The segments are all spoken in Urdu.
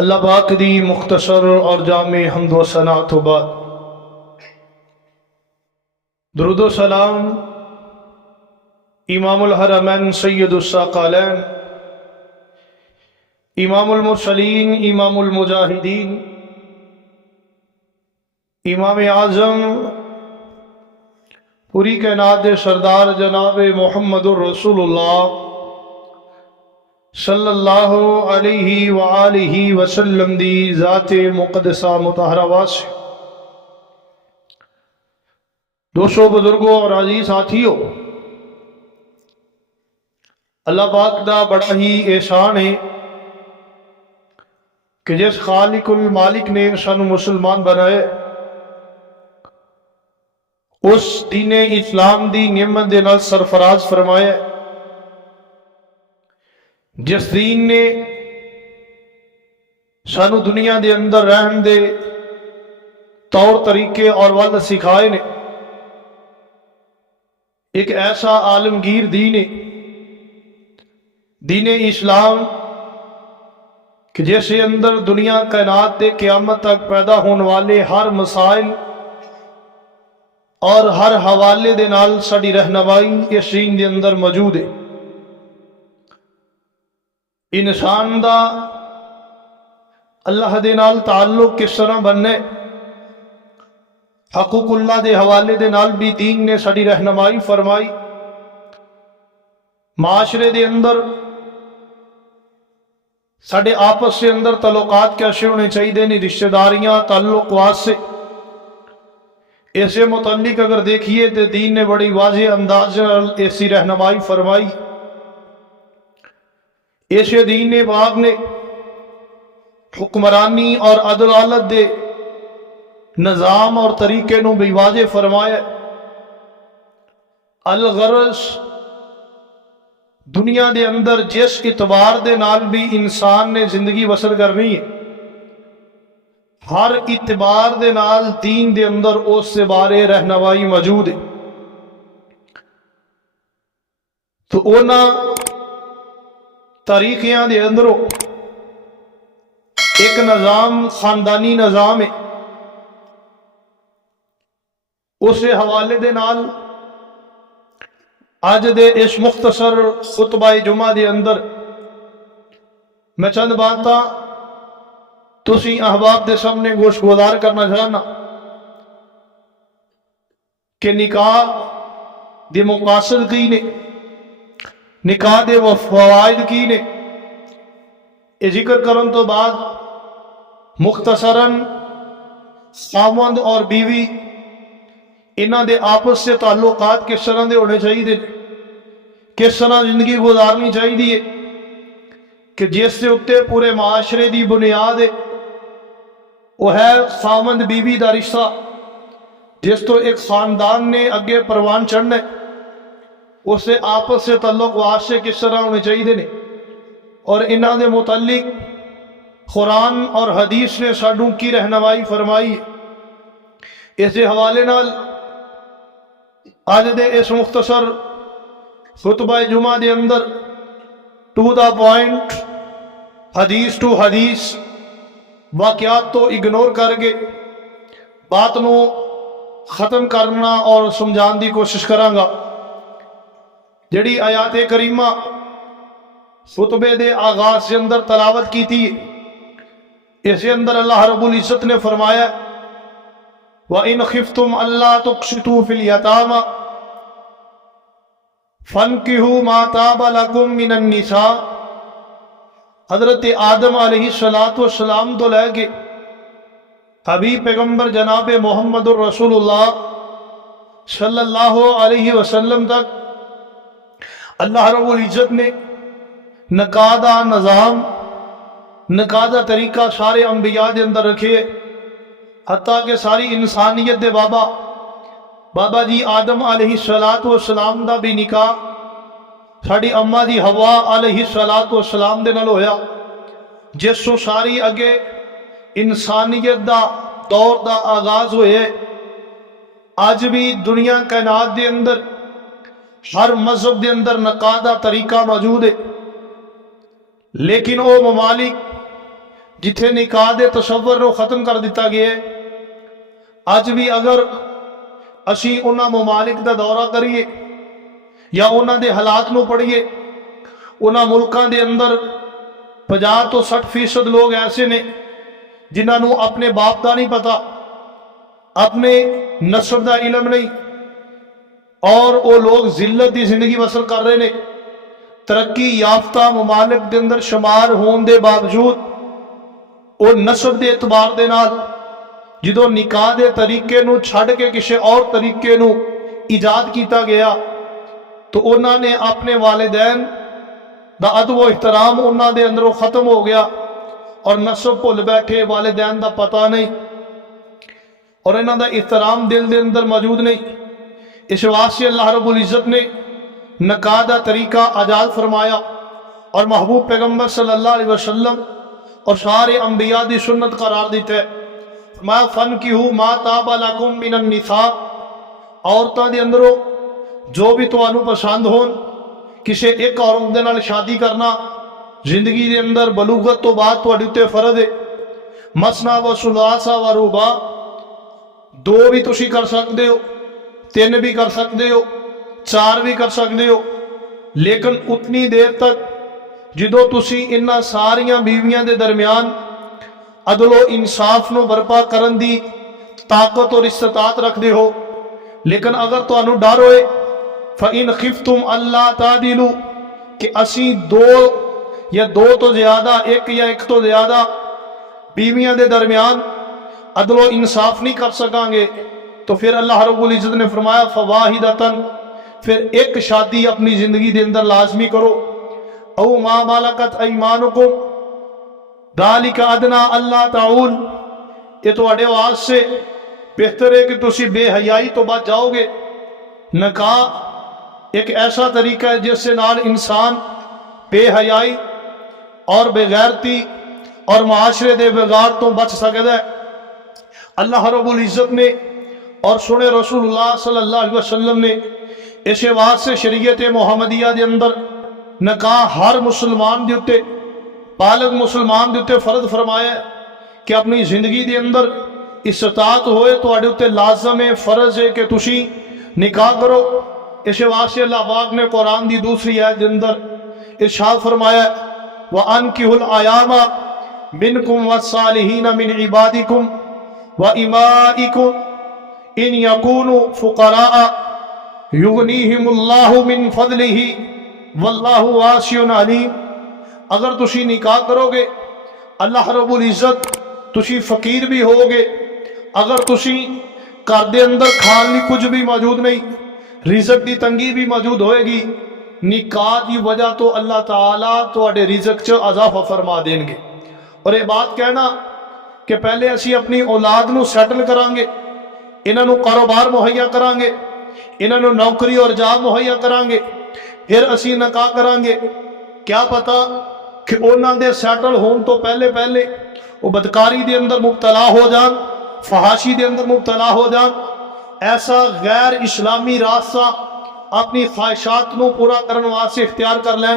اللہ پاک دی مختصر اور جامع حمد و ثنا تو بعد درود و سلام امام الحرمین سید الثقلین امام المرسلین امام المجاہدین امام اعظم پوری کائنات سردار جناب محمد الرسول اللہ صلی اللہ علیہ وآلہ وسلم دی ذات مقدسہ مطہرہ واسع دوستو بزرگوں اور عزیز ساتھیوں، اللہ پاک دا بڑا ہی احسان ہے کہ جس خالق المالک نے سانو مسلمان بنائے اس دین اسلام دی نعمت دے نال سرفراز فرمایا، جس دین نے سانو دنیا دے اندر رہن دے طور طریقے اور ول سکھائے نے، ایک ایسا عالمگیر دین ہے دین اسلام کہ جیسے اندر دنیا کائنات دے قیامت تک پیدا ہونے والے ہر مسائل اور ہر حوالے دے نال ساڈی رہنمائی اس دین دے اندر موجود ہے۔ انسان دا اللہ دے نال تعلق کس طرح بننے، حقوق اللہ دے حوالے دے نال بھی دین نے ساڈی رہنمائی فرمائی۔ معاشرے دے اندر ساڈے آپس سے اندر تعلقات کیسے ہونے چاہیے نے، رشتہ داریاں تعلقات سے ایسے متعلق اگر دیکھیے تو دین نے بڑی واضح انداز سے ایسی رہنمائی فرمائی۔ ایسے دین پاک نے حکمرانی اور عدالت دے نظام اور طریقے نو بھی واضح فرمایا۔ الغرض دنیا دے اندر جس اعتبار دے نال بھی انسان نے زندگی بسر کرنی ہے، ہر اعتبار دے نال دین دے اندر اس سے بارے رہنمائی موجود ہے۔ تو اونا طریقیاں دے اندروں ایک نظام خاندانی نظام ہے، اس حوالے دے نال آج دے اس مختصر خطبہ جمعہ دے اندر میں چند باتاں تسی احباب دے سامنے گوش گزار کرنا چاہنا کہ نکاح دے مقاصد کی نے، نکاح دے فوائد کی نے، یہ ذکر کرن تو بعد مختصراً خاوند اور بیوی انہاں دے آپس سے تعلقات کس طرح دے ہونے چاہیے، کس طرح زندگی گزارنی چاہیے کہ جس سے اتے پورے معاشرے دی بنیاد ہے وہ ہے خاوند بیوی دا رشتہ، جس تو ایک خاندان نے اگے پروان چڑھنا ہے، اس سے آپس سے تعلق واسطے کس طرح ہونے چاہیے نے، اور انہاں دے متعلق قرآن اور حدیث نے ساڈوں کی رہنمائی فرمائی ہے۔ اس حوالے نال آج دے اس مختصر خطبہ جمعہ دے اندر ٹو دا پوائنٹ، حدیث ٹو حدیث، واقعات تو اگنور کر کے بات نو ختم کرنا اور سمجھان دی کوشش کراں گا۔ جڑی آیات کریمہ خطبے دے آغاز سے اندر تلاوت کی تھی، اس کے اندر اللہ رب العزت نے فرمایا وَإِنْ خِفْتُمْ أَلَّا تُقْسِطُوا فِي الْيَتَامَى فَانْكِحُوا مَا طَابَ لَكُم مِّنَ النِّسَاءِ۔ حضرت آدم علیہ السلام تو لے کے حبیب پیغمبر جناب محمد الرسول اللہ صلی اللہ علیہ وسلم تک اللہ رب العزت نے نکاح دا نظام، نکاح دا طریقہ سارے انبیاء دے اندر رکھے، حتیٰ کہ ساری انسانیت دے بابا جی آدم علیہ السلام دا بھی نکاح ساڑی اماں دی حوا علیہ السلام دے نال ہویا، جس تو ساری اگے انسانیت دا دور دا آغاز ہوئے۔ آج بھی دنیا کائنات دے اندر ہر مذہب دے اندر نکاح دا طریقہ موجود ہے، لیکن وہ ممالک جتھے نکاح دے تصور نو ختم کر دیتا گیا ہے۔ اج بھی اگر اسی انہاں ممالک دا دورہ کریے یا انہاں دے حالات نو پڑھیے، انہاں ملکاں دے اندر 50 تو 60% لوگ ایسے نے جنہاں نو اپنے باپ دا نہیں پتا، اپنے نسب دا علم نہیں، اور وہ لوگ ذلت دی زندگی بسر کر رہے نے۔ ترقی یافتہ ممالک دے اندر شمار ہون دے باوجود وہ نسب دے اعتبار دے نال جدو نکاح دے طریقے نو چھڑ کے کسی اور طریقے نو ایجاد کیتا گیا تو انہاں نے اپنے والدین دا ادب و احترام انہاں دے اندروں ختم ہو گیا، اور نسب بھول بیٹھے، والدین دا پتہ نہیں اور انہاں دا احترام دل دے اندر موجود نہیں۔ اس واسطے اللہ رب العزت نے نکاح دا طریقہ آزاد فرمایا، اور محبوب پیغمبر صلی اللہ علیہ وسلم اور سارے انبیاء دی سنت قرار دیتا ہے۔ فرمایا فَانْكِحُوا مَا طَابَ لَكُم مِّنَ النِّسَاءِ، عورتاں دے اندروں جو بھی تانوں پسند ہون، کسی ایک عورت دے نال شادی کرنا زندگی دے اندر بلوغت تو بعد تہاڈے تے فرض ہے۔ مثنیٰ و ثلاثہ و رباع، دو بھی تسی کر سکتے ہو، 3 بھی کر سکتے ہو، 4 بھی کر سکتے ہو، لیکن اتنی دیر تک جدو تسی انہاں ساریاں بیویاں دے درمیان عدل و انصاف نو برپا کرن دی طاقت اور استطاعت رکھتے ہو، لیکن اگر تانوں ڈر ہوئے فَإِنْ خِفْتُمْ أَلَّا تَعْدِلُوا کہ اسی دو یا دو تو زیادہ، ایک یا ایک تو زیادہ بیویاں دے درمیان عدل و انصاف نہیں کر سکیں گے، تو پھر اللہ رب العزت نے فرمایا فواحدتن، پھر ایک شادی اپنی زندگی دے اندر لازمی کرو، او ما ملکت ایمانکم ذالک ادنا اللہ تعول، یہ تواڈے واسطے بہتر ہے کہ تسی بے حیائی تو بچ جاؤ گے۔ نکاح ایک ایسا طریقہ ہے جس سے نال انسان بے حیائی اور بے غیرتی اور معاشرے دے بگاڑ تو بچ سکتا ہے۔ اللہ رب العزت نے اور سنے رسول اللہ صلی اللہ علیہ وسلم نے اس واسطے شریعت محمدیہ دے اندر نکاح ہر مسلمان دے اتے، بالغ مسلمان دے اتے فرض فرمایا ہے کہ اپنی زندگی دے اندر استطاعت ہوئے تو اڈے اتے لازم ہے، فرض ہے کہ تسی نکاح کرو۔ اس واسطے اللہ پاک نے قرآن دی دوسری آیت دے اندر ارشاد فرمایا ہے وَأَنْكِحُوا الْأَيَامَ مِنْكُمْ وَالصَّالِحِينَ مِنْ عِبَادِكُمْ وَإِمَائِكُمْ إِنْ يَكُونُوا فُقَرَاءَ يُغْنِيهِمُ اللَّهُ مِنْ فَضْلِهِ وَاللَّهُ وَاسِعٌ عَلِيمٌ، اگر تسی نکاح کرو گے اللہ رب العزت تسی فقیر بھی ہوگے، اگر تسی گھر دے اندر کھان لی کچھ بھی موجود نہیں، رزق دی تنگی بھی موجود ہوئے گی، نکاح دی وجہ تو اللہ تعالیٰ تواڈے رزق چ اضافہ فرما دیں گے۔ اور یہ بات کہنا کہ پہلے اسی اپنی اولاد نو سیٹل کران گے، انہاں نو کاروبار مہیا کران گے، انہاں نو نوکری اور جاب مہیا کران گے، پھر اسی نکاح کران گے، کیا پتا کہ انہاں دے سیٹل ہون تو پہلے پہلے وہ بدکاری دے اندر مبتلا ہو جان، فحاشی دے اندر مبتلا ہو جان، ایسا غیر اسلامی راستہ اپنی خواہشات نو پورا کرنے واسطے اختیار کر لیں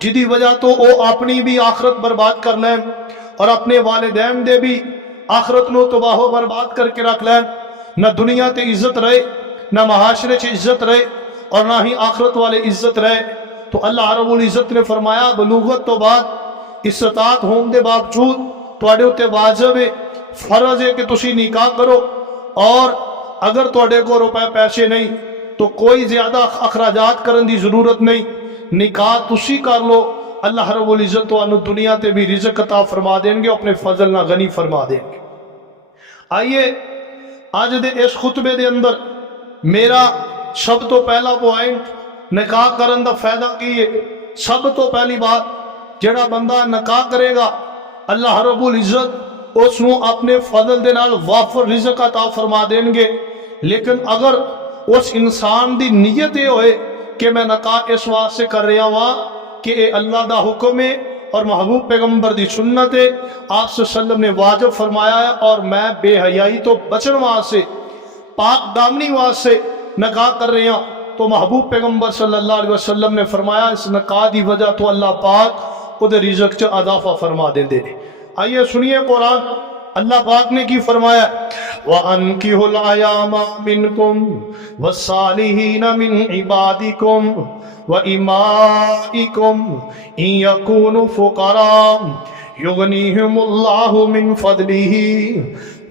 جدی وجہ تو وہ اپنی بھی آخرت برباد کر لیں اور اپنے والدین دے بھی آخرت نو تباہ و برباد کر کے رکھ لیں۔ نہ دنیا تے عزت رہے، نہ معاشرے چ عزت رہے، اور نہ ہی آخرت والے عزت رہے۔ تو اللہ رب العزت نے فرمایا بلوغت تو بعد استطاعت ہون دے باوجود تواڈے اتے واجب ہے، فرض ہے کہ تسی نکاح کرو، اور اگر تواڈے کو روپے پیسے نہیں تو کوئی زیادہ اخراجات کرن دی ضرورت نہیں، نکاح تسی کر لو، اللہ رب العزت تانوں دنیا تے بھی رزق عطا فرما دیں گے، اپنے فضل نہ غنی فرما دیں گے۔ آئیے آج دے اس خطبے دے اندر میرا سب تو پہلا پوائنٹ نکاح کرن دا فائدہ کی ہے۔ سب تو پہلی بات، جڑا بندہ نکاح کرے گا اللہ رب العزت اس نو اپنے فضل دے نال وافر رزق عطا فرما دیں گے۔ لیکن اگر اس انسان دی نیت یہ ہوئے کہ میں نکاح اس واسطے کر رہا ہوں کہ اے اللہ دا حکم ہے اور محبوب پیغمبر دی سنت ہے، آپ صلی اللہ علیہ وسلم نے واجب فرمایا ہے، اور میں بے حیائی تو بچن واسطے، پاک دامنی واسطے نکاح کر رہے ہیں، تو محبوب پیغمبر صلی اللہ علیہ وسلم نے فرمایا اس نکاح دی وجہ تو اللہ پاک خود رزق چ اضافہ فرما دے دے۔ آئیے سنیے قرآن، اللہ پاک نے کی فرمایا، وَأَنْكِحُوا الْأَيَامَ مِنْكُمْ وَالصَّالِحِينَ مِنْ عِبَادِكُمْ وَإِمَائِكُمْ إِنْ يَكُونُوا فُقَرَاءَ يُغْنِيهِمُ اللَّهُ مِنْ فَضْلِهِ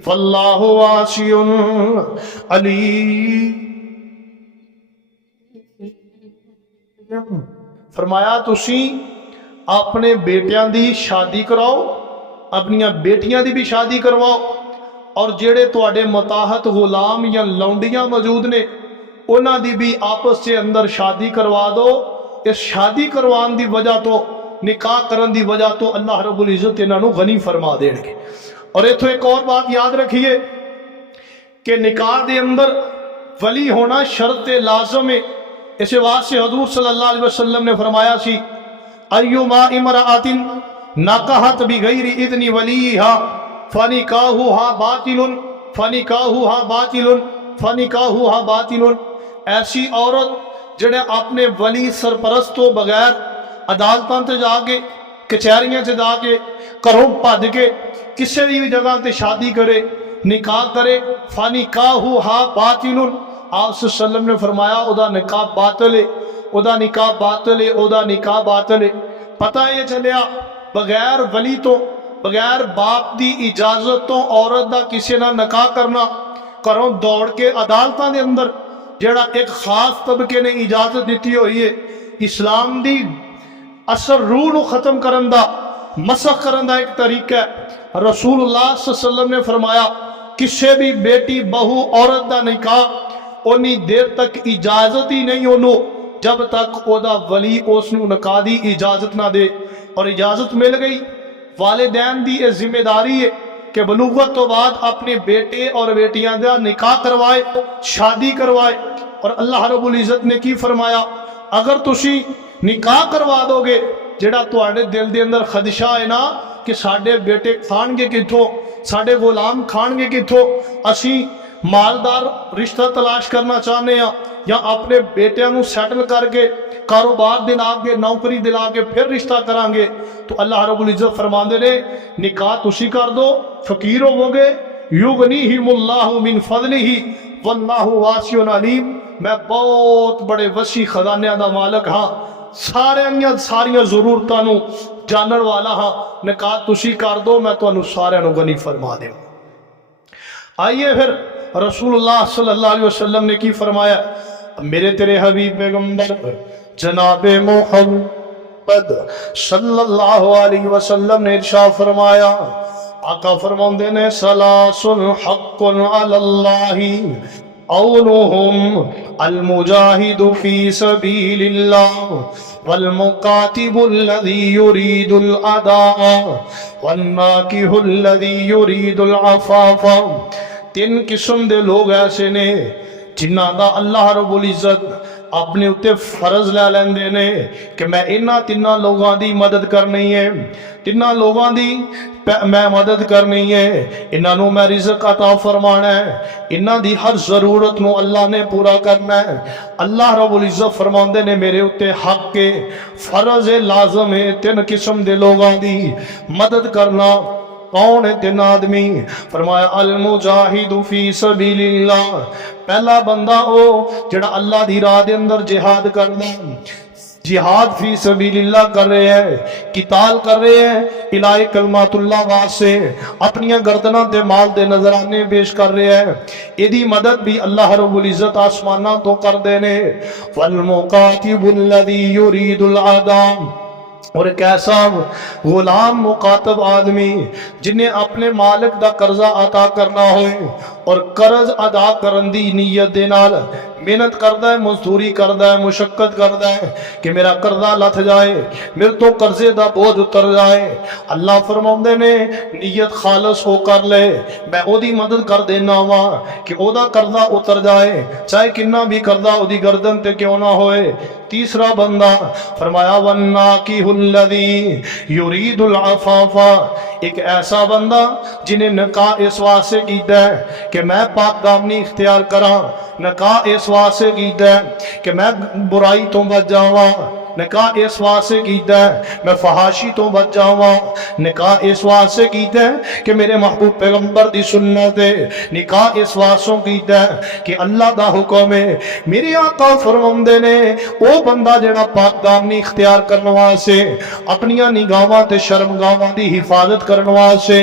وَاللَّهُ وَاسِعٌ عَلِيمٌ۔ فرمایا تسی اپنے بیٹیاں دی شادی کراؤ، اپنیاں بیٹیاں دی بھی شادی کرواؤ، اور جڑے تواڈے متاحت غلام یا لونڈیاں موجود نے انہاں دی بھی آپس سے اندر شادی کروا دو۔ اس شادی کروان دی وجہ تو، نکاح کرن دی وجہ تو اللہ رب العزت انہاں نو غنی فرما دین گے۔ اور ایتھوں ایک اور بات یاد رکھیے کہ نکاح دے اندر ولی ہونا شرط لازم ہے۔ اس واسطے حضور صلی اللہ علیہ وسلم نے فرمایا سی، ایما امرأۃ نکحت بغیر اذن ولیہا فنکاحها باطل فنکاحها باطل فنکاحها باطل۔ ایسی عورت جڑے اپنے ولی سرپرست تو بغیر عدالتاں تے جا کے، کچہریاں تے جا کے، گھروں بھج کے کسی بھی جگہ تے شادی کرے، نکاح کرے، فنکاحها باطل، آپ صلی اللہ علیہ وسلم نے فرمایا او دا نکاح باطل ہے، او دا نکاح باطل ہے، او دا نکاح باطل ہے۔ پتہ یہ چلیا بغیر ولی تو، بغیر باپ دی اجازت تو عورت دا کسی نہ نکاح کرنا، کروں دوڑ کے عدالتاں دے اندر، جڑا ایک خاص طبقے نے اجازت دیتی ہوئی ہے، اسلام دی اثر روح نو ختم کرن دا، مسخ کرن دا ایک طریقہ ہے۔ رسول اللہ صلی اللہ علیہ وسلم نے فرمایا کسی بھی بیٹی بہو عورت دا نکاح اونی دیر تک اجازت ہی نہیں ہونو جب تک او دا ولی اس نو نکاح دی اجازت نہ دے۔ اور اجازت مل گئی، والدین دی یہ ذمہ داری ہے کہ بلوغت تو بعد اپنے بیٹے اور بیٹیاں دا نکاح کروائے، شادی کروائے۔ اور اللہ رب العزت نے کی فرمایا، اگر تسی نکاح کروا دو گے، جڑا تواڈے دل دے اندر خدشہ ہے نا کہ ساڈے بیٹے کھان گے کتھوں، ساڈے غلام کھان گے کتھوں، اسی مالدار رشتہ تلاش کرنا چاہنے ہیں یا اپنے بیٹیاں نو سیٹل کر کے کاروبار دلا کے، نوکری دلا کے پھر رشتہ کران گے، تو اللہ رب العزت فرماندے نے نکاح تسی کر دو، فقیر ہوو گے، یغنیہم اللہ من فضلہ واللہ واسع علیم، میں بہت بڑے وسیع خزانے دا مالک ہاں، ساریاں ضرورتاں نو جانن والا ہاں، نکاح تسی کر دو، میں تانوں سارے نو غنی فرما دوں۔ آئیے پھر رسول اللہ صلی اللہ علیہ وسلم نے کی فرمایا، میرے تیرے حبیب پیغمبر جناب محمد صلی اللہ علیہ وسلم نے ارشاد فرمایا، آقا فرماندے نے ثلاث حق علی اللہ اولهم المجاہد فی سبیل اللہ والمقاتب الذی یرید الاداء والناکح الذی یرید العفاف۔ تین قسم دے لوگ ایسے نے جنہ دا اللہ رب العزت اپنے اتے فرض لے لیندے نے کہ میں انہاں تیناں لوگاں دی مدد کرنی ہے، تیناں لوگاں دی میں مدد کرنی ہے، انہاں نو میں رزق عطا فرمانا ہے، انہاں دی ہر ضرورت نو اللہ نے پورا کرنا ہے۔ اللہ رب العزت فرماندے نے میرے اتے حق کے فرض لازم ہے تین قسم دے لوگاں دی مدد کرنا۔ کون ہے تین آدمی؟ فرمایا المجاہد فی سبیل اللہ، پہلا بندہ او جڑا اللہ دی راہ دے اندر جہاد کرنا، جہاد فی سبیل اللہ کر رہے ہیں، قتال کر رہے ہیں الہ کلمات اللہ واسطے، اپنیاں گردناں تے مال دے نذرانے پیش کر رہے ہیں، ایدی مدد بھی اللہ رب العزت آسماناں تو کر دینے۔ والمقاتب الذی یرید العدام، اور ایک ایسا غلام مقاتب آدمی جنہیں اپنے مالک دا قرضہ عطا کرنا ہوئے اور قرض ادا کرن دی نیت دے نال محنت کردا ہے، مزدوری کردا ہے، مشقت کردا ہے کہ میرا قرضہ لتھ جائے، میرے تو قرضے دا بوجھ اتر جائے۔ اللہ فرماندے نے نیت خالص ہو کر لے، میں او دی مدد کر دینا وا کہ او دا قرضہ اتر جائے، چاہے کنا بھی قرضہ او دی گردن تے کیوں نہ ہوئے۔ تیسرا بندہ فرمایا والناکح الذی یرید العفاف، ایک ایسا بندہ جنہیں نکاح اس واسطے کیتا ہے کہ میں پاک دامنی اختیار کراں، نکاح اس واسطے کیتا ہے کہ میں برائی تو بچ جاواں، نکاح اس واسطے کیتا ہے میں فحاشی تو بچ جاواں، نکاح اس واسطے کیتا ہے کہ میرے محبوب پیغمبر دی سنت ہے، نکاح اس واسطے کیتا ہے کہ اللہ دا حکم ہے۔ میرے آقا فرماندے نے او بندہ جڑا پاک دامنی اختیار کرن واسطے اپنی نگاہاں تے شرمگاہاں دی حفاظت کرن واسطے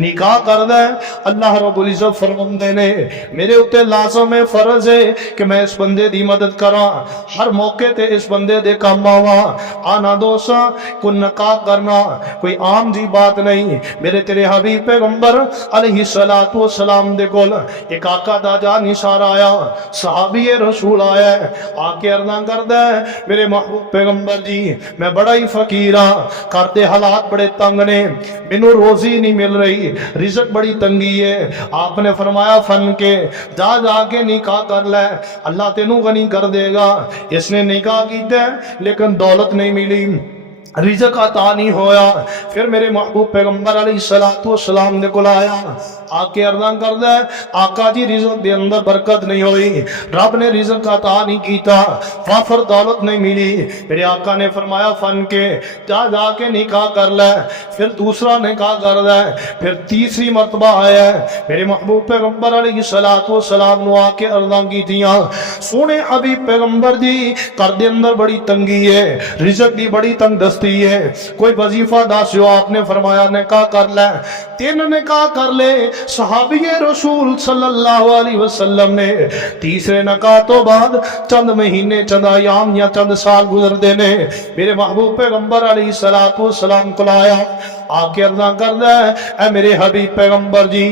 نکاح کردا ہے، اللہ رب العزت فرماندے نے میرے اوتے لازم ہے، فرض ہے کہ میں اس بندے دی مدد کراں، ہر موقع تے اس بندے دے کام آواں۔ آنا دوسا کوئی نکاح کرنا کوئی عام جی بات نہیں۔ میرے تیرے حبیب پیغمبر علیہ السلام دے کول ایک آقا دا جا نثار آیا، صحابی رسول آیا ہے، آ کے عرضاں کردا ہے میرے محبوب پیغمبر جی میں بڑا ہی فقیر ہاں، گھر دے حالات بڑے تنگ نے، مینوں روزی نہیں مل رہی، رزق بڑی تنگی ہے۔ آپ نے فرمایا فن کے جا جا کے نکاح کر لے، اللہ تینوں غنی کر دے گا۔ اس نے نکاح کیتا ہے لیکن دولت نہیں ملی، رزق عطا نہیں ہویا۔ پھر میرے محبوب پیغمبر علیہ السلام نے کول آیا، آ کے عرضاں کردا ہے آقا جی رزق دے اندر برکت نہیں ہوئی، رب نے رزق عطا نہیں کیتا، وافر دولت نہیں ملی۔ میرے آقا نے فرمایا فن کے جا جا کے نکاح کر لے۔ پھر دوسرا نکاح کردا ہے، پھر تیسری مرتبہ آیا ہے، میرے محبوب پیغمبر علیہ السلام نو آ کے عرضاں کیتیاں سونے حبیب پیغمبر جی گھر دے اندر بڑی تنگی ہے، رزق دی بڑی تنگ دستی ہے، کوئی وظیفہ دسو۔ آپ نے فرمایا نکاح کر لے۔ 3 نکاح کر لے صحابی رسول صلی اللہ علیہ وسلم نے۔ تیسرے نکاح تو بعد چند مہینے چند ایام یا چند سال گزردے نے، میرے محبوب پیغمبر علیہ السلام کو لایا، آ کے عرضاں کردا ہے اے میرے حبیب پیغمبر جی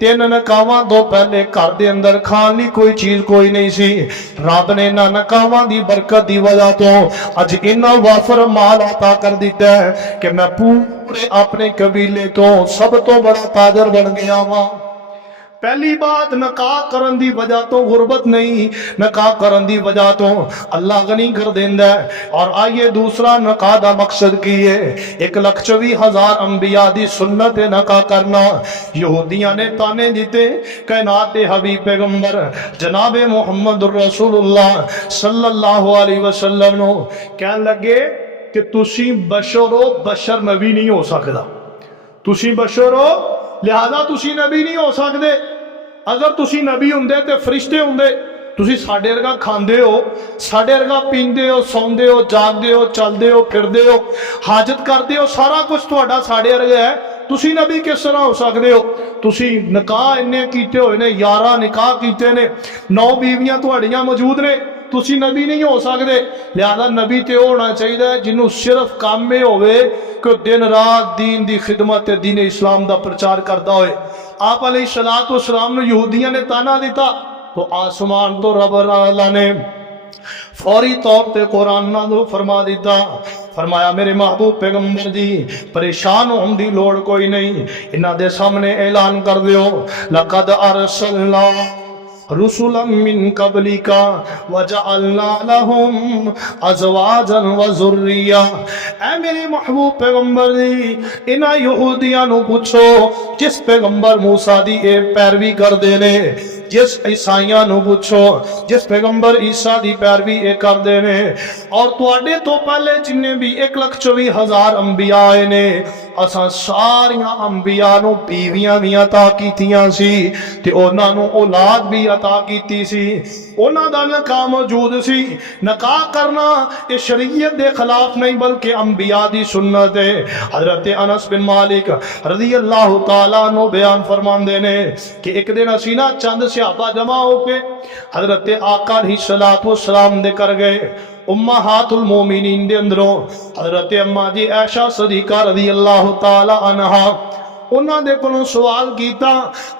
3 نکاحاں تو پہلے گھر دے اندر کھان لی کوئی چیز کوئی نہیں سی، رب نے انہاں نکاحاں دی برکت دی وجہ تو اج اتنا وافر مال عطا کر دیتا ہے کہ میں پورے اپنے قبیلے تو سب تو بڑا تاجر بن گیا ہاں۔ پہلی بات نکاح کرن دی وجہ تو غربت نہیں، نکاح کرن دی وجہ تو اللہ غنی کر دیندا ہے۔ اور آئیے دوسرا نکاح دا مقصد کی ہے، 1,24,000 انبیاء دی سنت نکاح کرنا۔ یہودیاں نے تانے دیتے کائنات دے حبیب پیغمبر جناب محمد رسول اللہ صلی اللہ علیہ وسلم نو کہن لگے کہ تسی بشر ہو، بشر نبی نہیں ہو سکدا، تسی بشر ہو لہذا تسی نبی نہیں ہو سکتے، اگر تسی نبی ہوندے تے فرشتے ہوندے، تسی ساڈے ورگا کھاندے ہو، ساڈے ورگا پیندے ہو، سوندے ہو، جاگدے ہو، چلدے ہو، پھردے ہو، حاجت کردے ہو، سارا کچھ تہاڈا ساڈے ورگا ہے، تسی نبی کس طرح ہو سکتے ہو؟ تسی نکاح انے کیتے ہوئے نے، 11 نکاح کیتے نے، 9 بیویاں تہاڈیاں موجود نے، تسی نبی نہیں ہو سکتے۔ لہذا نبی تے ہونا چاہیے جنہوں صرف کام میں ہوئے کہ دن رات دین دی خدمت دین اسلام دا پرچار کردا ہوئے۔ آپ علیہ السلام نے یہودیاں نے تانا دیتا تو آسمان تو رب العالمین نے فوری طور تے قرآن نازل فرما دیتا، فرمایا میرے محبوب پیغمبر جی پریشان ہون دی لوڑ کوئی نہیں، انہاں دے سامنے اعلان کر دیو لقد ارسلنا رسلا من قبلک وجعلنا لهم ازواجا وذریا۔ اے میرے محبوب پیغمبر جی انہاں یہودیاں نو پوچھو جس پیغمبر موسیٰ دی اے پیروی کر دے نے، جس عیسائیاں نو پوچھو جس پیغمبر عیسیٰ دی پیروی اے کر دے نے، اور تواڈے تو پہلے جننے بھی 1,24,000 انبیاء آئے نے، اساں ساریاں انبیاء نو بیویاں بھی عطا کیتیاں سی تے انہاں نو اولاد بھی عطا کیتی سی، انہاں دا نکاح موجود سی۔ نکاح کرنا یہ شریعت دے خلاف نہیں بلکہ انبیاء دی سنت ہے۔ حضرت انس بن مالک رضی اللہ تعالیٰ عنہ بیان فرماندے نے کہ ایک دن اسی نا چند صحابہ جمع ہو کے حضرت آقا علیہ السلام دے کر گئے، امہات المومنین دے اندروں حضرت اماں جی عائشہ صدیقہ رضی اللہ تعالی عنہا انہاں دے کولوں سوال کیتا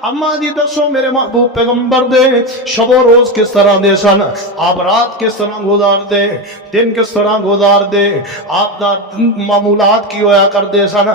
اماں جی دسو میرے محبوب پیغمبر دے شب و روز کس طرح دے سن، آپ رات کس طرح گزار دے، دن کس طرح گزار دے، آپ دا معمولات کی ہویا کر دے سن۔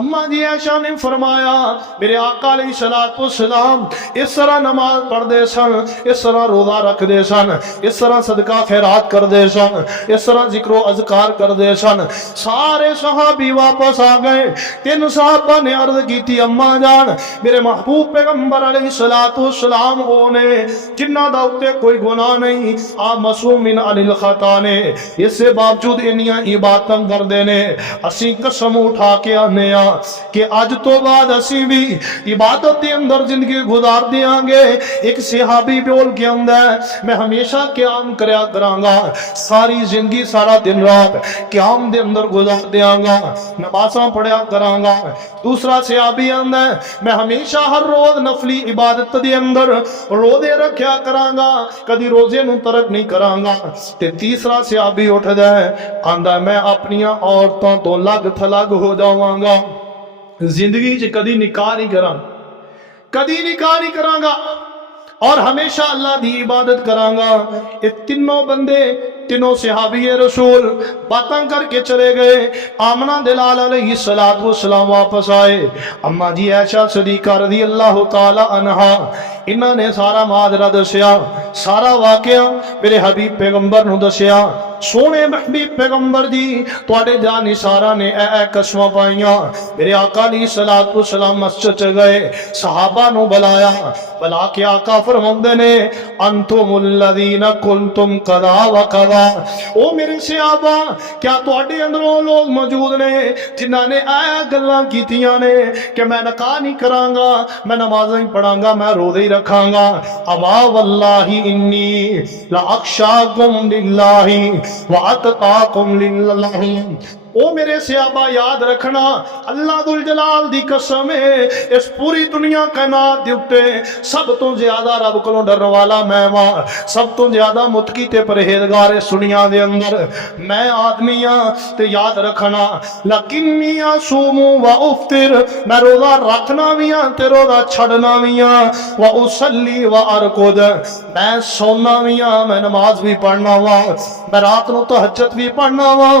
اماں جی عائشہ نے فرمایا میرے آقا علیہ السلام اس طرح نماز پڑھ دے سن، اس طرح روزہ رکھ دے سن، اس طرح صدقہ خیرات کر دے سن، اس طرح ذکر و اذکار کر دے سن۔ سارے صحابی واپس آ گئے، 3 صحابہ نے عرض کی کی اما جان میرے محبوب پیغمبر علیہ السلام ہونے جنہ دا اتے کوئی گناہ نہیں آپ معصومین علی الخطا نے اس سے باوجود انیاں عبادتاں کر دینے اسی قسم اٹھا کے آنے کہ اج تو بعد اسی بھی عبادت دے اندر زندگی گزار دیاں گے ایک صحابی بول کے اندر میں ہمیشہ قیام کریا کرانگا ساری زندگی سارا دن رات قیام دے اندر گزار دیاں گا نمازاں پڑھیا کرانگا دوسرا صحابی اندر میں ہمیشہ ہر روز نفلی عبادت دے اندر روزے رکھیا کرانگا کدی روزے نو ترک نہیں کرانگا تے تیسرا صحابی اٹھ جائے آندا میں اپنیاں عورتوں تو لگ تھلگ ہو جاواں گا زندگی چ کدی نکاح نہیں کراں کدی نکاح نہیں کراں گا اور ہمیشہ اللہ دی عبادت کراں گا یہ تینوں بندے تینوں صحابی رسول باتاں کر کے چلے گئے آمنہ دلال علیہ السلام واپس آئے اما جی عائشہ صدیقہ رضی اللہ تعالی عنہا انہاں نے سارا ماجرا دسیا سارا واقعہ میرے حبیب پیغمبر نو دسیا سونے محبوب پیغمبر جی تواڈے جان اشارہ نے اے قسماں پائیاں میرے آقا علیہ السلام مسجد چ گئے صحابہ نو بلایا بلا کے آقا فرماندے نے انتم الذین کنتم قضا و قضا او میرے صحابہ کیا تواڈے اندروں لوگ موجود نے جنہاں نے اے گلاں کیتیاں نے کہ میں نکاح نہیں کراں گا میں نمازاں ہی پڑھاں گا میں روزے ہی رکھاں گا اما واللہ انی لاخشاکم للہ واتقاکم للہ او میرے صحابہ یاد رکھنا اللہ ذوالجلال دی قسم ہے اس پوری دنیا کائنات دے اوتے سب تو زیادہ رب کولوں ڈرن والا میں ہاں سب تو زیادہ متقی تے پرہیزگار اس دنیا دے اندر میں آدمی ہاں تے یاد رکھنا لکنی اصوم و افطر میں روزہ رکھنا بھی ہاں تے روزہ چھڑنا بھی ہاں و اصلی و ارقد میں سونا بھی ہاں میں نماز بھی پڑھنا وا میں رات نو تہجد بھی پڑھنا وا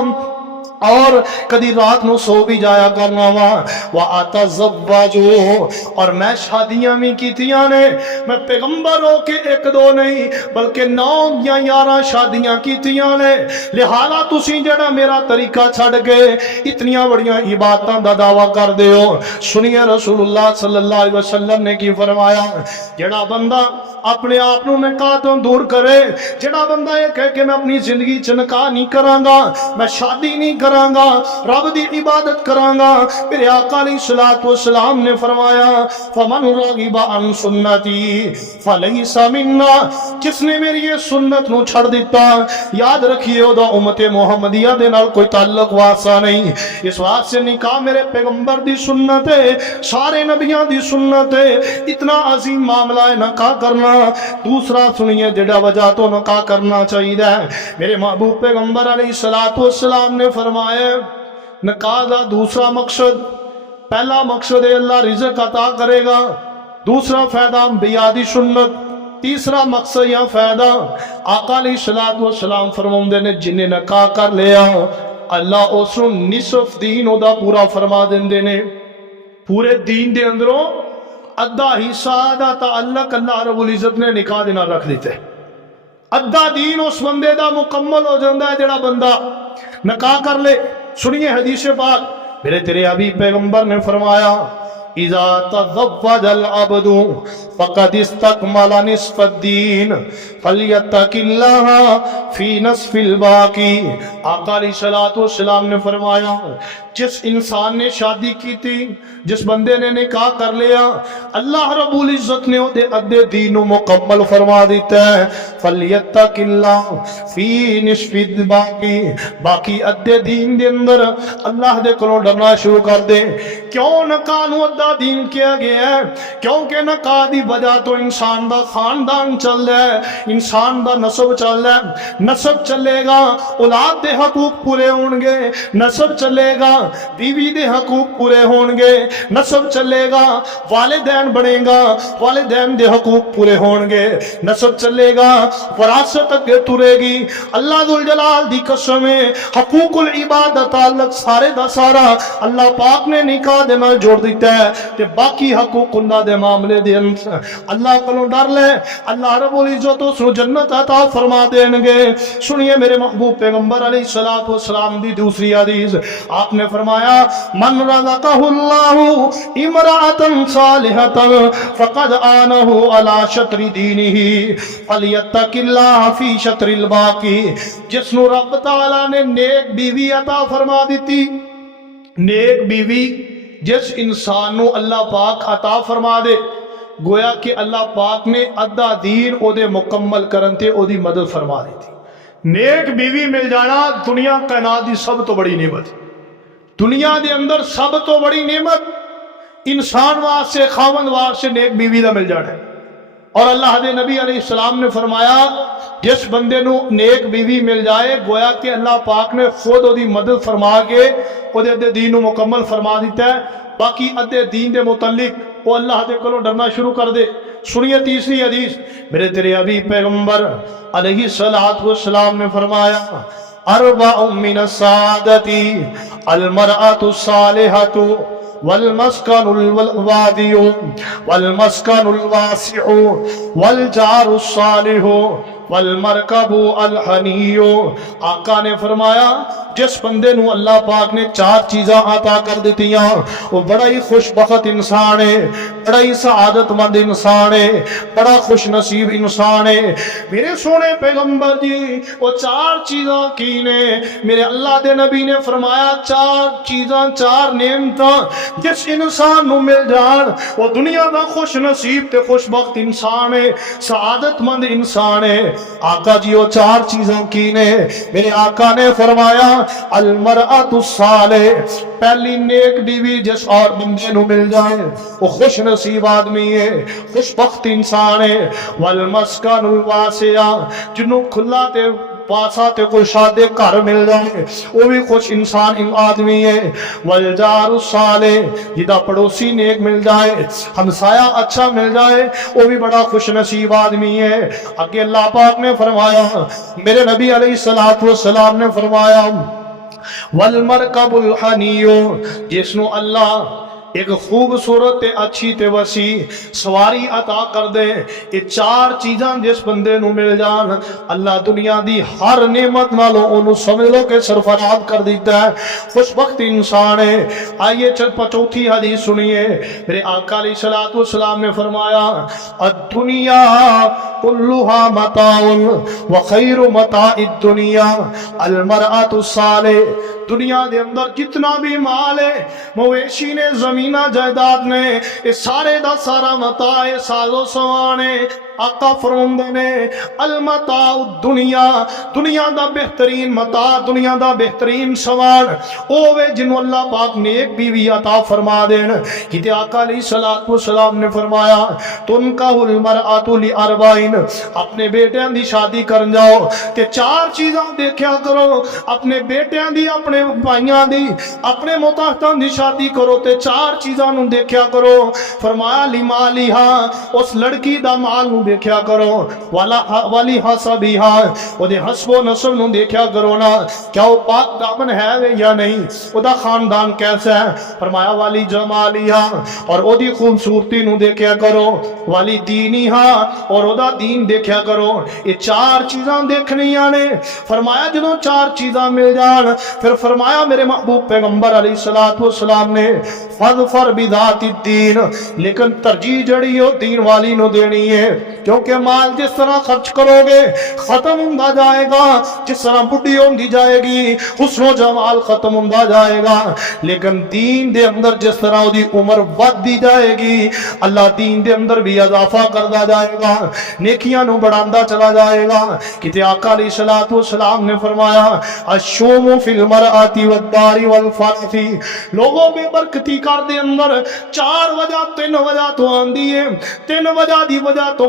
اور کدی رات نو سو بھی جایا کرنا وا وَأَتَزَوَّجُ اور میں شادیاں بھی کیتیاں نے میں پیغمبر ہو کے ایک دو نہیں بلکہ 9 یا 11 شادیاں کیتیاں نے لہذا تسی جڑا میرا طریقہ چھڑ کے اتنیاں بڑیاں عبادتاں دا دعویٰ کر دے ہو سنیے رسول اللہ صلی اللہ علیہ وسلم نے کی فرمایا جڑا بندہ اپنے آپ نو نکاح تو دور کرے جڑا بندہ یہ کہے کہ میں اپنی زندگی چ نکاح نہیں کراں گا میں شادی نہیں کراں گا رب دی عبادت کراں گا میرے آقا علیہ الصلوۃ والسلام نے فرمایا فمن رغب عن سنتی فلیس منا جس نے میری یہ سنت نو چھڑ دیتا یاد رکھیے او دا امت محمدیہ دے نال کوئی تعلق واسطہ نہیں اس واسطے سے نکاح میرے پیغمبر دی سنت ہے سارے نبیاں دی سنت ہے اتنا عظیم معاملہ ہے نکاح کرنا دوسرا سنیے جڑا وجہ تو نکاح کرنا چاہیے میرے محبوب پیغمبر علیہ الصلوۃ والسلام نے فرمایا نکاح دا دوسرا مقصد پہلا مقصد ہے اللہ رزق عطا کرے گا دوسرا فائدہ انبیاء دی سنت تیسرا مقصد یا فائدہ آقا علیہ الصلوۃ والسلام فرماندے نے جن نے نکاح کر لیا اللہ اس نو نصف دین او دا پورا فرما دیندے نے پورے دین دے اندروں ادھا حصہ دا تعلق اللہ رب العزت نے نکاح دے نال رکھ دیتا ہے ادھا دین اس بندے دا مکمل ہو جاندا ہے جڑا بندہ نکاح کر لے سنیے حدیث پاک میرے تیرے حبیب پیغمبر نے فرمایا اذا تزوج العبد فقد استكمل نصف الدين فليتق الله في نصف الباقي آقا علیہ الصلوۃ والسلام نے فرمایا جس انسان نے شادی کی تھی جس بندے نے نکاح کر لیا اللہ رب العزت نے دے ادھے دین مکمل فرما دیتا ہے فلیتق اللہ فی نصف الباقی باقی ادھے دین دے اندر اللہ دے کولوں ڈرنا شروع کر دے کیوں نکاح نو ادھا دین کیا گیا ہے کیونکہ نکاح دی وجہ تو انسان دا خاندان چل رہا ہے انسان دا نسب چل رہا ہے نسب چلے گا اولاد دے حقوق پورے ہون گے نسب چلے گا بیوی دے حقوق پورے ہون گے نسب چلے گا والدین بنے گا والدین دے حقوق پورے ہون گے نسب چلے گا وراثت اگے ٹرے گی اللہ ذوالجلال دی قسم ہے حقوق العباد دا تعلق سارے دا سارا اللہ پاک نے نکاح دے نال جوڑ دیتا ہے تے باقی حقوق اللہ دے معاملے دے اللہ کو ڈر لے، اللہ رب العزت اس کو جنت عطا فرما دیں گے۔ سنیے میرے محبوب پیغمبر علیہ الصلوۃ والسلام دی دوسری حدیث، آپ نے فرمایا من رزقہ اللہ امرأۃ صالحۃ فقد آنہ علی شطر دینہ فلیتق اللہ فی شطر الباقی۔ جس نو رب تعالی نے نیک بیوی عطا فرما دیتی، نیک بیوی جس انسان نو اللہ پاک عطا فرما دے، گویا کہ اللہ پاک نے ادھا دین او دے مکمل کرن تے او دی مدد فرما دیتی۔ نیک بیوی مل جانا دنیا کائنات دی سب تو بڑی نعمت، دنیا دے اندر سب تو بڑی نعمت انسان واسطے خاوند واسطے نیک بیوی دا مل جانا ہے۔ اور اللہ دے نبی علیہ السلام نے فرمایا جس بندے نو نیک بیوی مل جائے گویا کہ اللہ پاک نے خود او دی مدد فرما کے او دے ادھے دین نو مکمل فرما دیتا ہے، باقی ادھے دین دے متعلق وہ اللہ دے کولوں ڈرنا شروع کر دے۔ سنیے تیسری حدیث، میرے تیرے حبیب پیغمبر علیہ الصلوۃ والسلام نے فرمایا اربع من السعادۃ المرأۃ الصالحۃ والمسکن الوادی والمسکن الواسع والجار الصالح والمرکب الحنی۔ آقا نے فرمایا جس بندے نو اللہ پاک نے چار چیزاں عطا کر دیتیاں وہ بڑا ہی خوش بخت انسان ہے، بڑا ہی سعادت مند انسان ہے، بڑا خوش نصیب انسان ہے۔ میرے سونے پیغمبر جی وہ چار چیزاں کی نے؟ میرے اللہ دے نبی نے فرمایا چار چیزاں، چار نعمتاں جس انسان نو مل جان وہ دنیا دا خوش نصیب تے خوش بخت انسان ہے، سعادت مند انسان ہے۔ آقا جی وہ چار چیزاں کی نے؟ میرے آقا نے فرمایا المرأۃ الصالح، پہلی نیک بیوی جس اور بندے نو مل جائے وہ خوش نصیب آدمی ہے، خوش بخت انسان ہے۔ والمسکن الواسع، جنوں کھلا تے پاسا تے کوئی شادے گھر مل جائے وہ بھی خوش انسان آدمی ہے۔ والجار الصالح، جدا پڑوسی نیک مل جائے، ہمسایہ اچھا مل جائے وہ بھی بڑا خوش نصیب آدمی ہے۔ آگے اللہ پاک نے فرمایا، میرے نبی علیہ الصلوۃ والسلام نے فرمایا والمرکب الحنی، جس نو اللہ ایک خوبصورت اچھی تے وسیع سواری عطا کر دے، یہ چار چیزاں جس بندے نو مل جان اللہ دنیا دی ہر نعمت نالوں انہوں سمجھ لو کہ سرفراز کر دیتا ہے، خوش بخت انسان ہے۔ آئیے چوتھی حدیث سنیے، میرے آقا علیہ الصلوۃ والسلام نے فرمایا الدنیا کلھا متاع وخیر متاع الدنیا المرأۃ الصالح۔ دنیا دے اندر جتنا بھی مال ہے، مویشی نے، زمینہ جائیداد نے، یہ سارے دا سارا متاع ہے، ساز و سامان ہے۔ آقا فرماندے نے المتاع الدنیا، دنیا دا بہترین متاع، دنیا دا بہترین سامان اوے جنوں اللہ پاک نیک بیوی عطا فرما دین۔ کہ آقا علیہ الصلوۃ والسلام نے فرمایا تنکح المرأۃ لاربعین، اپنے بیٹیاں دی شادی کرن جاؤ تے چار چیزاں دیکھیا کرو، اپنے بیٹیاں دی، اپنے بھائیاں دی، اپنے محتاجاں دی شادی کرو تے چار چیزاں نو دیکھیا کرو۔ فرمایا لمالہا، اس لڑکی دا مال نو دیکھیا کرو، والی حسبیہا، او دے حسب و نسب نو دیکھیا کرو نا، کیا وہ پاک دامن ہے یا نہیں، او دا خاندان کیسا ہے۔ فرمایا والی جمالیہا، اور او دی خوبصورتی نو دیکھیا کرو، والی دینیہا، اور او دا دین دیکھیا کرو۔ یہ چار چیزاں دیکھنیاں نے۔ فرمایا جدوں چار چیزاں مل جان پھر فرمایا میرے محبوب پیغمبر علیہ الصلوۃ والسلام نے فاظفر بذات الدین، لیکن ترجیح جڑی ہو دین والی نو دینی ہے، کیونکہ مال جس طرح خرچ کرو گے ختم ہوندا جائے گا، جس طرح بڈھی ہوندی جائے گی حسن و جمال ختم ہوندا جائے گا، لیکن دین دے اندر جس طرح دی عمر ودی جائے گی اللہ دین دے اندر بھی اضافہ کردا جائے گا، نیکیاں نو بڑھاندا چلا جائے گا۔ کہ آقا علیہ الصلوۃ والسلام نے فرمایا الشوم فی المرأۃ والدار والفرس، لوگوں بے برکتی کر دے اندر چار وجہ، تین وجہ تو آندی ہے، تین وجہ دی وجہ تو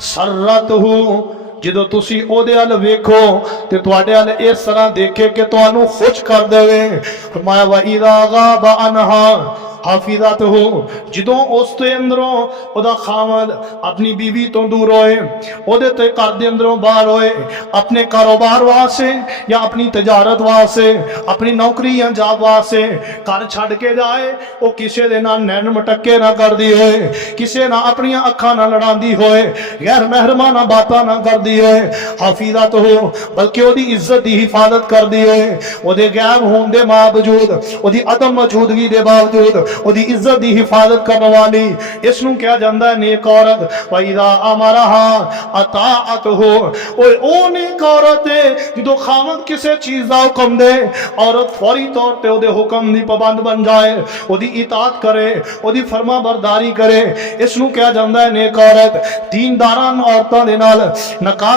ਸਰਰਤਹੁ, ਜਦੋਂ ਤੁਸੀਂ ਉਹਦੇ ਵੱਲ ਵੇਖੋ ਤੇ ਤੁਹਾਡੇ ਵੱਲ ਇਸ ਤਰ੍ਹਾਂ ਦੇਖੇ ਕਿ ਤੁਹਾਨੂੰ ਖੁਸ਼ ਕਰ ਦੇਵੇ। ਫਰਮਾਇਆ ਵਾ ਇਜ਼ਾ ਗਾਬਾ ਅਨਹਾ ਹਾਫਿਜ਼ਤਹੁ, ਜਦੋਂ ਉਸ ਦੇ ਅੰਦਰੋਂ ਉਹਦਾ ਖਾਵਦ ਆਪਣੀ ਬੀਵੀ ਤੋਂ ਦੂਰ ਹੋਏ, ਉਹਦੇ ਤੇ ਘਰ ਦੇ ਅੰਦਰੋਂ ਬਾਹਰ ਹੋਏ, ਆਪਣੇ ਕਾਰੋਬਾਰ ਵਾਸਤੇ ਜਾਂ ਆਪਣੀ ਤਜਾਰਤ ਵਾਸਤੇ, ਆਪਣੀ ਨੌਕਰੀ ਜਾਂ ਜੌਬ ਵਾਸਤੇ ਘਰ ਛੱਡ ਕੇ ਜਾਏ, ਉਹ ਕਿਸੇ ਦੇ ਨਾਲ ਨੈਣ ਮਟੱਕੇ ਨਾ ਕਰਦੀ ਹੋਏ, ਕਿਸੇ ਨਾਲ ਆਪਣੀਆਂ ਅੱਖਾਂ ਨਾਲ ਲੜਾਉਂਦੀ ਹੋਏ, ਗੈਰ ਮਹਿਰਮਾਨਾ ਬਾਤਾਂ ਨਾ ਕਰਦੀ ਹੋਏ, ਹਾਫਿਜ਼ਤਹੁ ਬਲਕਿ ਉਹਦੀ ਇੱਜ਼ਤ ਦੀ ਹਿਫਾਜ਼ਤ ਕਰਦੀ ਹੋਏ, ਉਹਦੇ ਗਾਇਬ ਹੋਣ ਦੇ ਬਾਵਜੂਦ, ਉਹਦੀ ਅਦਮ ਮੌਜੂਦਗੀ ਦੇ ਬਾਵਜੂਦ ਉਹਦੀ ਇੱਜ਼ਤ ਦੀ ਹਿਫਾਜ਼ਤ ਕਰਨ ਵਾਲੀ, ਇਸ ਨੂੰ ਕਿਹਾ ਜਾਂਦਾ ਹੈ ਨੇਕ ਔਰਤ। ਵਇਜ਼ਾ ਅਮਰਹਾ ਅਤਾਅਤਹੁ, ਉਹ ਨੇਕ ਔਰਤ ਹੈ ਜਦੋਂ ਖਾਵੰਦ ਕਿਸੇ ਚੀਜ਼ ਦਾ ਹੁਕਮ ਦੇ, ਔਰਤ ਫੌਰੀ ਤੌਰ ਤੇ ਉਹਦੇ ਹੁਕਮ ਦੀ ਪਾਬੰਦ ਬਣ ਜਾਏ, ਉਹਦੀ ਇਤਾਅਤ ਕਰੇ, ਉਹਦੀ ਫਰਮਾ ਬਰਦਾਰੀ ਕਰੇ, ਇਸ ਨੂੰ ਕਿਹਾ ਜਾਂਦਾ ਹੈ ਨੇਕ ਔਰਤ। ਦੀਨਦਾਰਾਂ ਔਰਤਾਂ ਦੇ ਨਾਲ ਨਿਕਾਹ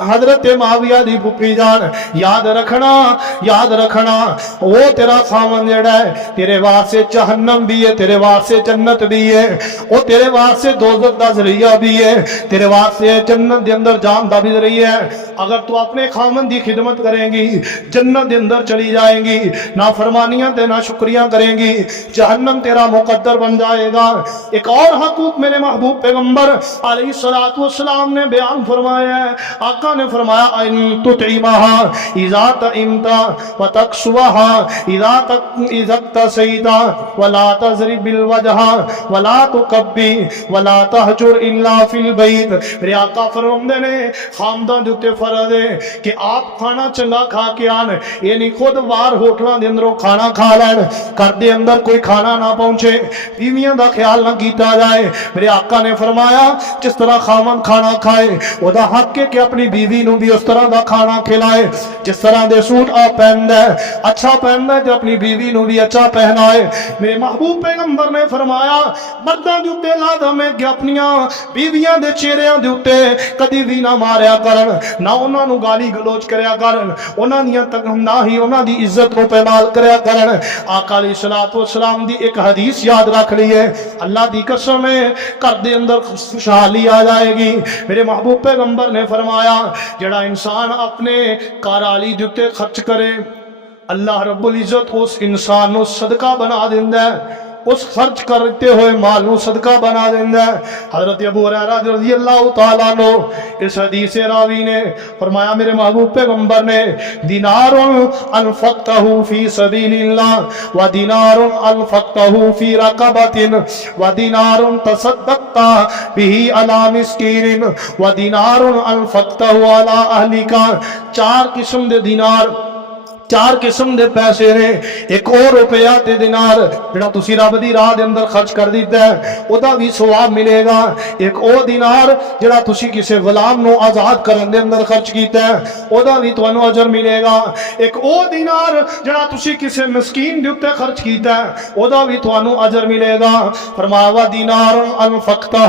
حضرت معاویہ دی پھپھی جان یاد رکھنا وہ تیرا خاوند جڑا ہے تیرے واسطے جہنم بھی ہے تیرے واسطے جنت بھی ہے وہ تیرے واسطے دوزخ دا ذریعہ بھی ہے تیرے واسطے جنت دے اندر جان دا بھی ذریعہ ہے اگر تو اپنے خاوند دی خدمت کریں گی جنت دے اندر چلی جائیں گی نافرمانیاں تے نا شکریاں کریں گی جہنم تیرا مقدر بن جائے گا ایک اور حقوق میرے محبوب پیغمبر علیہ الصلوۃ والسلام نے بیان فرمایا ہے آقا نے فرمایا ان تطعمها اذا طعمت وتكسوها اذا اكتسيت ولا تضرب بالوجه ولا تكبي ولا تهجر الا في البيت میرے آقا فرماندے نے خاندان دے اوتے فرض ہے کہ آپ کھانا چنگا کھا کے آن یہ نہیں خود باہر ہوٹلاں دے اندروں کھانا کھا لین گھر دے اندر کوئی کھانا نہ پہنچے بیویاں دا خیال نہ کیتا جائے میرے آقا نے فرمایا جس طرح خاوند کھانا کھائے وہ دا حق ہے کہ اپنی بیوی نو بھی اس طرح دا کھانا کھلائے جس طرح دے سوٹ آپ پہندا ہے اچھا پہندا ہے تے اپنی بیوی نو بھی اچھا پہنائے میرے محبوب پیغمبر نے فرمایا مرداں دے اوتے لازم ہے کہ اپنیاں بیویاں دے چہریاں دے اوتے کدی بھی نہ ماریا کرن نہ انہاں نو گالی گلوچ کریا کرن انہاں دیاں تک نہ ہی انہاں دی عزت نو پامال کریا کرن آقا علیہ الصلوۃ والسلام دی ایک حدیث یاد رکھ لیے اللہ دی قسم ہے گھر دے اندر خوشحالی آ جائے گی میرے محبوب پیغمبر نے فرمایا جڑا انسان اپنے گھر والی دے اوتے خرچ کرے اللہ رب العزت اس انسان نو صدقہ بنا دیندا ہے اس خرچ کرتے ہوئے مال نو صدقہ بنا دیندا ہے حضرت ابو ہریرہ رضی اللہ تعالیٰ عنہ اس حدیث راوی نے فرمایا میرے محبوب پیغمبر نے دینار انفقتہ فی سبیل اللہ و دینار انفقتہ فی رقبۃ و دینار تصدقت بہ علی مسکین و دینار انفقتہ علی اہلک چار قسم دے دینار چار قسم دے پیسے نے ایک اور روپیہ تے دینار جڑا تسی رب دی راہ دے اندر خرچ کر دیتا ہے او دا بھی ثواب ملے گا ایک اور دینار جڑا تسی کسے غلام نو آزاد کرن دے اندر خرچ کیتا ہے او دا بھی تانوں اجر ملے گا ایک اور دینار جڑا تسی کسے مسکین دے اوتے خرچ کیتا ہے او دا بھی تانوں اجر ملے گا فرمایا وا دینار انفقتہ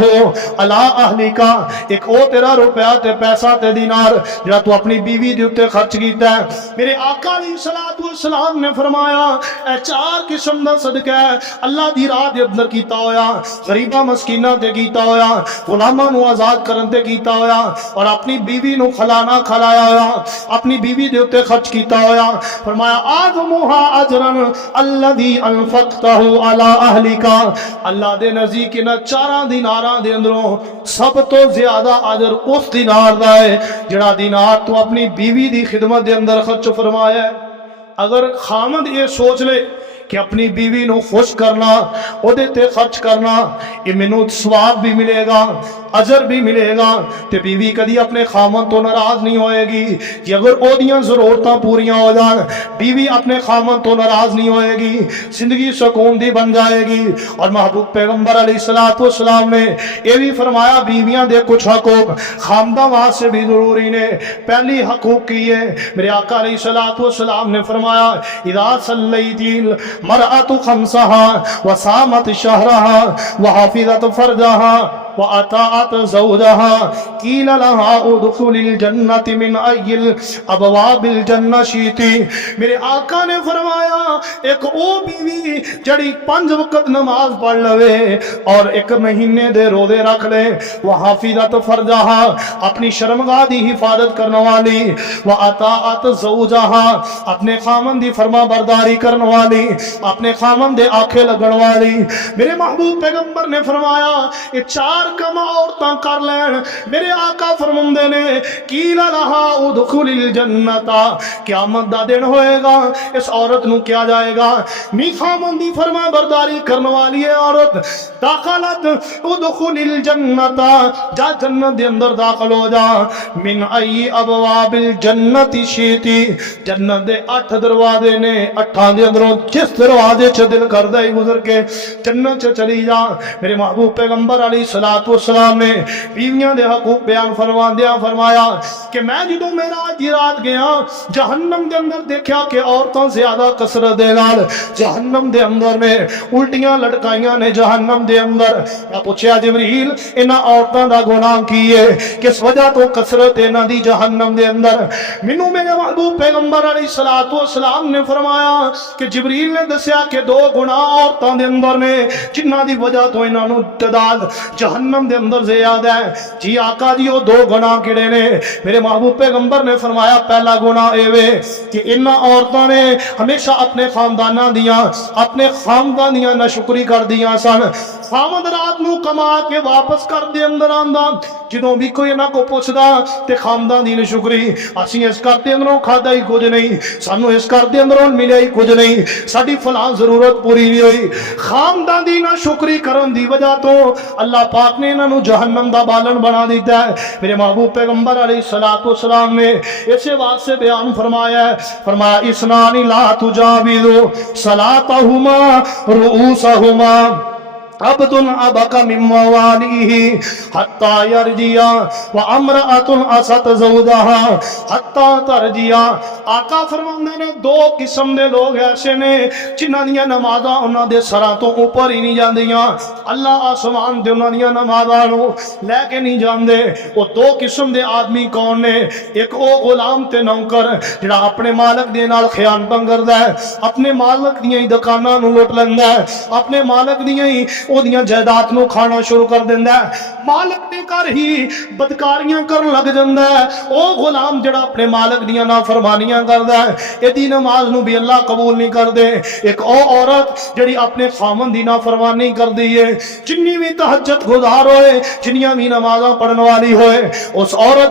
علی اہلک ایک اور تیرا روپیہ تے پیسہ تے دینار جڑا تو اپنی بیوی دے اوتے خرچ کیتا ہے میرے آقا صلاۃ والسلام نے فرمایا اے چار قسم دا صدقہ ہے اللہ دی راہ دے اندر کیتا ہویا غریباں مسکیناں تے کیتا ہویا غلاماں نو آزاد کرن تے کیتا ہویا اور اپنی بیوی نو کھلانا کھلایا ہویا اپنی بیوی دے اوتے خرچ کیتا ہویا فرمایا اعظمها اجرا الذي انفقته على اهلك اللہ دے نزدیک انہاں چاراں دیناراں دے اندروں سب تو زیادہ اجر اس دینار دا ہے جڑا دینار تو اپنی بیوی دی خدمت دے اندر خرچ فرمایا ہے اگر خامد یہ سوچ لے کہ اپنی بیوی نو خوش کرنا او دے تے خرچ کرنا یہ مینوں ثواب بھی ملے گا اجر بھی ملے گا تے بیوی کدی اپنے خامن تو ناراض نہیں ہوئے گی کہ اگر او دیاں ضرورتاں پوریاں ہو جان بیوی اپنے خامن تو ناراض نہیں ہوئے گی زندگی سکون دی بن جائے گی اور محبوب پیغمبر علیہ الصلوۃ والسلام نے یہ بھی فرمایا بیویاں دے کچھ حقوق خامدہ واسطے بھی ضروری نے پہلی حقوق کی ہے میرے آقا علیہ الصلوۃ والسلام نے فرمایا اذا صلیت المرأة خمسها وصامت شهرها وحفظت فرجها وَأَطَاعَتْ زَوْجَهَا قِيلَ لَهَا اُدْخُلِ الْجَنَّةِ مِنْ أَيِّ الْأَبْوَابِ الْجَنَّةِ شِئْتِ میرے آقا نے فرمایا ایک او بیوی جڑی 5 وقت نماز پڑھ لوے اور ایک مہینے دے روزے رکھ لے وحافظت فرجها اپنی شرمگاہ دی حفاظت کرنے والی وَأَطَاعَتْ زَوْجَهَا اپنے خامن دی فرما برداری کرنے والی اپنے خامن دے آنکھیں لگن والی میرے محبوب پیغمبر نے فرمایا یہ 4 کم عورتاں کر لین میرے آقا فرماندے نے قیل لها ادخل الجنت قیامت دا دن ہوئے گا اس عورت نو کیا جائے گا میخا مندی فرما برداری کرنے والی ہے عورت داخلت ادخل الجنت جا جنت دے اندر داخل ہو جا من ای ابواب الجنت شیتی جنت دے 8 دروازے نے 8 دے اندروں جس دروازے چ دل کردا ہی گزر کے جنت چ چلی جا میرے محبوب پیغمبر علیہ الصلوۃ والسلام نے بیویاں دے حقوق بیان فرماندیاں فرمایا کہ میں جدوں معراج دی رات گیا جہنم دے اندر دیکھا کہ عورتاں زیادہ کثرت دے نال جہنم دے اندر نے الٹیاں لٹکائیاں نے جہنم دے اندر. میں پوچھیا جبریل انہاں عورتاں دا گناہ کی ہے کس وجہ تو کثرت انہاں دی جہنم دے اندر؟ مینوں میرے محبوب پیغمبر علیہ الصلوۃ والسلام نے فرمایا کہ جبریل نے دسیا کہ دو گناہ عورتاں دے اندر نے جنہاں دی وجہ تو انہاں نوں تعداد جہنم دے اندر زیادہ ہے. جی آقا جی وہ دو گناہ کیڑے نے؟ میرے محبوب پیغمبر نے فرمایا پہلا گناہ اے وے کہ انہاں عورتاں نے ہمیشہ اپنے خانداناں دیاں اپنے خاندان دیاں ناشکری کر دیاں سن. خامد رات نو کما کے واپس کر دے اندر آندا جدوں بھی کوئی انہاں کو پوچھدا تے خاندان دی ناشکری اسی اس کر دے اندروں کھادا ہی کچھ نہیں سانو اس کر دے اندروں ملیا ہی کچھ نہیں ساڈی فلاں ضرورت پوری نہیں ہوئی. خاندان دی ناشکری کرن دی وجہ تو اللہ پاک نے انہاں نو جہنم دا بالن بنا دیتا ہے. میرے محبوب پیغمبر علیہ الصلوۃ والسلام نے اسے واسطے بیان فرمایا ہے فرمایا اسنان لا تجاوزوا صلاتهما رؤوسهما عبد ابک من مواليه حتى يرجع وامرأة اسد زوجها حتى ترجع. آقا فرماندے نے دو قسم دے لوگ ایسے نے جنہاں دیاں نمازاں انہاں دے سراں تو اوپر ہی نہیں جاندیاں. اللہ آسمان تے انہاں دیاں نمازاں نو لے کے نہیں جاندے. وہ دو قسم دے آدمی کون نے؟ ایک او غلام تے نوکر جڑا اپنے مالک دے نال خیانتاں کردا ہے اپنے مالک دیاں دکاناں نو لوٹ لیندا ہے اپنے مالک دیاں او دیاں جائیداد نو کھانا شروع کر دیندا ہے مالک دے گھر ہی بدکاریاں کرن لگ جاندا ہے. او غلام جڑا اپنے مالک دیاں نافرمانیاں کردا ہے ایدی نماز نو بھی اللہ قبول نہیں کردے. ایک او عورت جڑی اپنے خاوند دی نافرمانی کردی ہے جنی بھی تہجد گزار ہوئے جنیاں بھی نمازاں پڑھن والی ہوئے اس عورت